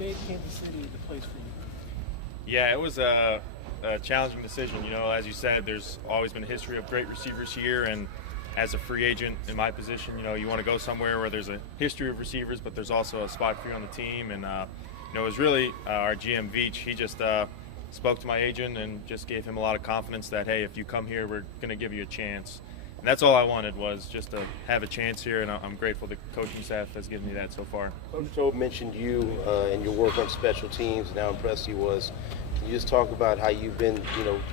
made Kansas City the place for you? Yeah, it was a challenging decision. You know, as you said, there's always been a history of great receivers here, and as a free agent in my position, you know, you want to go somewhere where there's a history of receivers, but there's also a spot for you on the team. And you know, it was really our GM Veach. He just spoke to my agent and just gave him a lot of confidence that, hey, if you come here, we're going to give you a chance. And that's all I wanted, was just to have a chance here, and I'm grateful the coaching staff has given me that so far. Coach Toub mentioned you and your work on special teams and how impressed he was. Can you just talk about how you've been,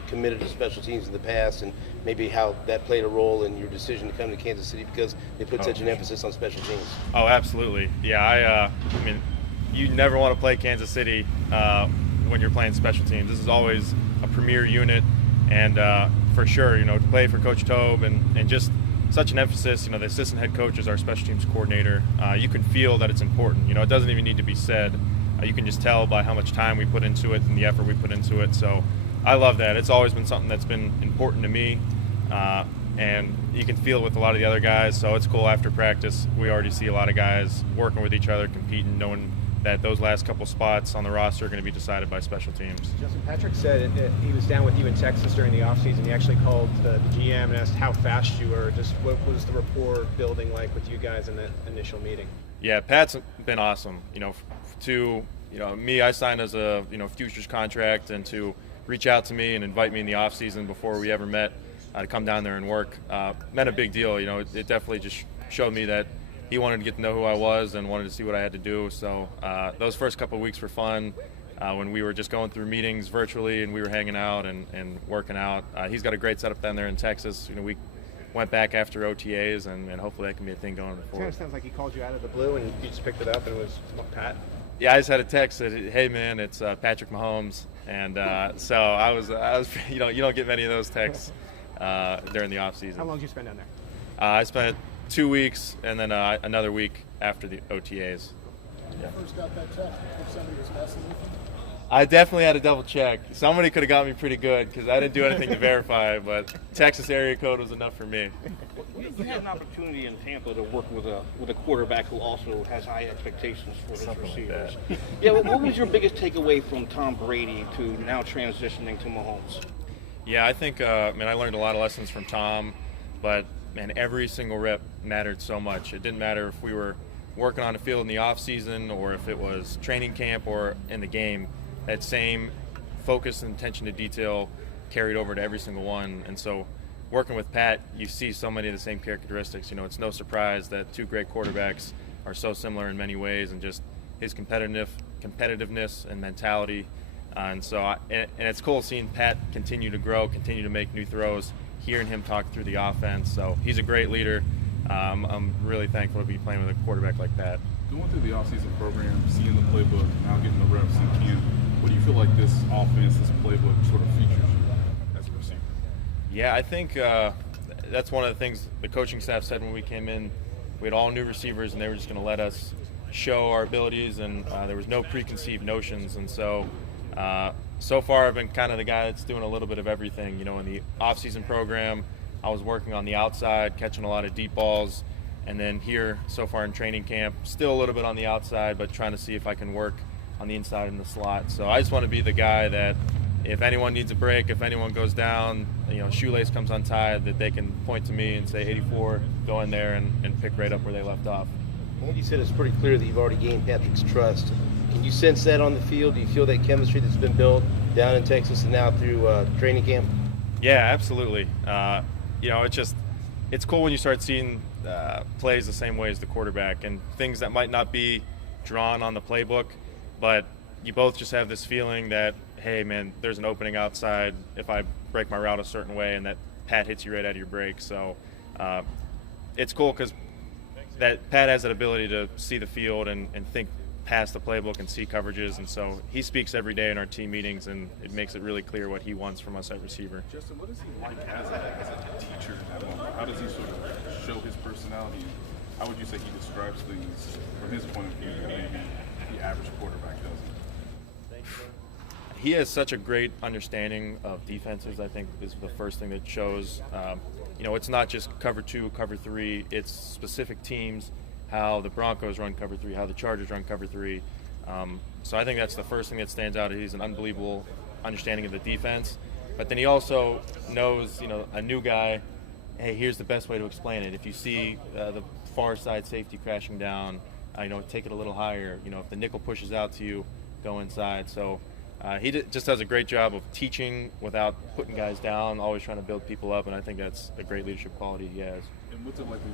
committed to special teams in the past, and maybe how that played a role in your decision to come to Kansas City because they put such an emphasis on special teams? Oh, absolutely. Yeah, I mean, you never want to play Kansas City when you're playing special teams. This is always a premier unit, and for sure, to play for Coach Toub and just such an emphasis. The assistant head coach is our special teams coordinator. You can feel that it's important. It doesn't even need to be said. You can just tell by how much time we put into it and the effort we put into it. So I love that. It's always been something that's been important to me, and you can feel it with a lot of the other guys. So it's cool. After practice, we already see a lot of guys working with each other, competing, knowing that those last couple spots on the roster are going to be decided by special teams. Justin, Patrick said he was down with you in Texas during the offseason. He actually called the GM and asked how fast you were. Just what was the rapport building like with you guys in that initial meeting? Yeah, Pat's been awesome. To me, I signed as a futures contract, and to reach out to me and invite me in the off season before we ever met to come down there and work meant a big deal. It definitely just showed me that he wanted to get to know who I was and wanted to see what I had to do. So those first couple of weeks were fun when we were just going through meetings virtually and we were hanging out and working out. He's got a great setup down there in Texas. We went back after OTAs, and hopefully that can be a thing going forward. It sounds like he called you out of the blue and you just picked it up and it was Pat. Yeah, I just had a text that, hey man, it's Patrick Mahomes, and so I was you don't get many of those texts during the off season. How long did you spend down there? I spent 2 weeks and then another week after the OTAs. When you first got that text, if somebody was messing with you? I definitely had to double check. Somebody could have got me pretty good because I didn't do anything to verify, but Texas area code was enough for me. You had an opportunity in Tampa to work with a quarterback who also has high expectations for his receivers. Yeah, what was your biggest takeaway from Tom Brady to now transitioning to Mahomes? Yeah, I think I learned a lot of lessons from Tom, but every single rep mattered so much. It didn't matter if we were working on the field in the off season or if it was training camp or in the game. That same focus and attention to detail carried over to every single one. And so working with Pat, you see so many of the same characteristics. It's no surprise that two great quarterbacks are so similar in many ways, and just his competitiveness and mentality. And it's cool seeing Pat continue to grow, continue to make new throws, hearing him talk through the offense. So he's a great leader. I'm really thankful to be playing with a quarterback like Pat. Going through the offseason program, seeing the playbook, now getting the reps in camp, what do you feel like this offense, this playbook sort of features you as a receiver? Yeah, I think that's one of the things the coaching staff said when we came in. We had all new receivers, and they were just going to let us show our abilities, and there was no preconceived notions. And so far I've been kind of the guy that's doing a little bit of everything. In the offseason program, I was working on the outside, catching a lot of deep balls. And then here, so far in training camp, still a little bit on the outside, but trying to see if I can work on the inside in the slot. So I just want to be the guy that if anyone needs a break, if anyone goes down, shoelace comes untied, that they can point to me and say, 84, go in there and pick right up where they left off. Andy said it's pretty clear that you've already gained Patrick's trust. Can you sense that on the field? Do you feel that chemistry that's been built down in Texas and now through training camp? Yeah, absolutely. It's cool when you start seeing plays the same way as the quarterback and things that might not be drawn on the playbook, but you both just have this feeling that, hey, man, there's an opening outside if I break my route a certain way, and that Pat hits you right out of your break. So it's cool because that Pat has that ability to see the field and think past the playbook and see coverages, and so he speaks every day in our team meetings, and it makes it really clear what he wants from us at receiver. Justin, what is he like as a teacher at home? How does he sort of show his personality? How would you say he describes things from his point of view that maybe the average quarterback doesn't? He has such a great understanding of defenses, I think, is the first thing that shows. It's not just cover 2, cover 3, it's specific teams, how the Broncos run cover 3, how the Chargers run cover 3. So I think that's the first thing that stands out. He's an unbelievable understanding of the defense, but then he also knows, a new guy. Hey, here's the best way to explain it. If you see the far side safety crashing down, take it a little higher. If the nickel pushes out to you, go inside. So he just does a great job of teaching without putting guys down, always trying to build people up, and I think that's a great leadership quality he has. And what's it like when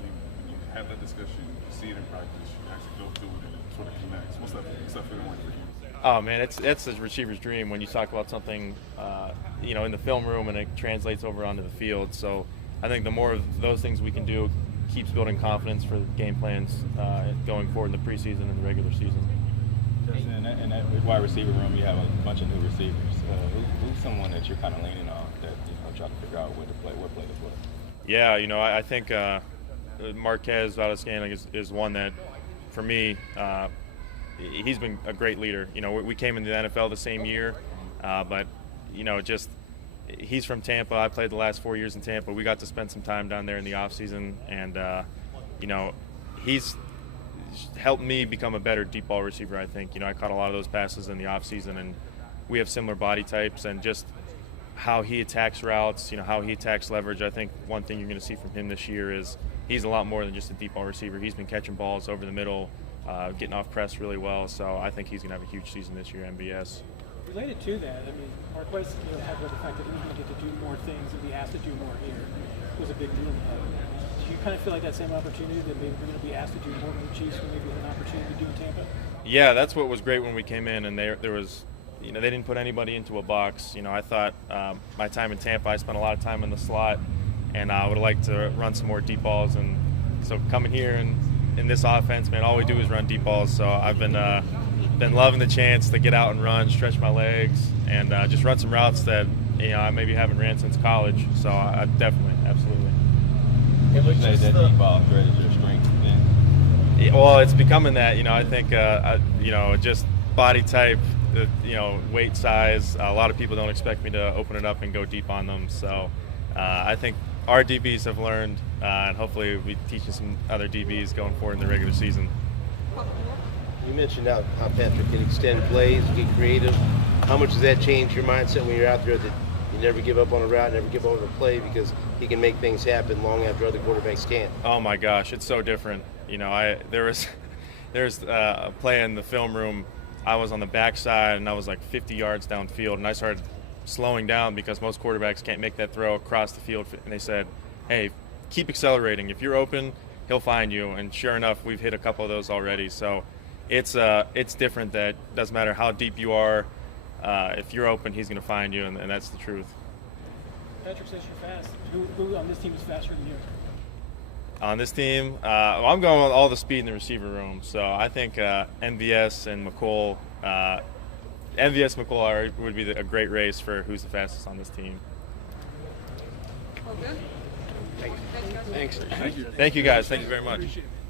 you have that discussion, you see it in practice, you actually go through it and it sort of connects? What's that feeling like for you? Oh man, it's a receiver's dream when you talk about something, in the film room and it translates over onto the field. So I think the more of those things we can do keeps building confidence for game plans going forward in the preseason and the regular season. In that wide receiver room, you have a bunch of new receivers. Who's someone that you're kind of leaning on that try to figure out what play to play? Yeah, I think Marquez Valdez-Scantling is one that, for me, he's been a great leader. We came into the NFL the same year, but he's from Tampa. I played the last 4 years in Tampa. We got to spend some time down there in the off season, and he's helped me become a better deep ball receiver. I think I caught a lot of those passes in the off season, and we have similar body types, and just how he attacks routes, how he attacks leverage. I think one thing you're going to see from him this year is he's a lot more than just a deep ball receiver. He's been catching balls over the middle, getting off press really well. So I think he's going to have a huge season this year, MVS. Related to that, Marquez talked about the fact that he's going to get to do more things and be asked to do more here. It was a big deal. Do you kind of feel like that same opportunity that maybe we're going to be asked to do more with the Chiefs when maybe an opportunity to do in Tampa? Yeah, that's what was great when we came in, and there was, they didn't put anybody into a box. I thought my time in Tampa, I spent a lot of time in the slot, and I would like to run some more deep balls. And so coming here and in this offense, man, all we do is run deep balls. So I've been loving the chance to get out and run, stretch my legs, and just run some routes that I maybe haven't ran since college. So I definitely, absolutely. Would you say that deep ball threat is your strength then? Well, it's becoming that. I think just body type, weight size. A lot of people don't expect me to open it up and go deep on them. So I think our DBs have learned, and hopefully we'll be teaching some other DBs going forward in the regular season. You mentioned how Patrick can extend plays, get creative. How much does that change your mindset when you're out there that you never give up on a route, never give up on a play, because he can make things happen long after other quarterbacks can't? Oh my gosh, it's so different. There's a play in the film room. I was on the backside and I was like 50 yards downfield, and I started slowing down because most quarterbacks can't make that throw across the field. And they said, "Hey, keep accelerating. If you're open, he'll find you." And sure enough, we've hit a couple of those already. So it's different. That doesn't matter how deep you are. If you're open, he's going to find you, and that's the truth. Patrick says you're fast. Who on this team is faster than you? On this team, I'm going with all the speed in the receiver room. So I think MVS and McColl, would be a great race for who's the fastest on this team. Okay. Thanks. Thank you. Thank you guys. Thank you very much.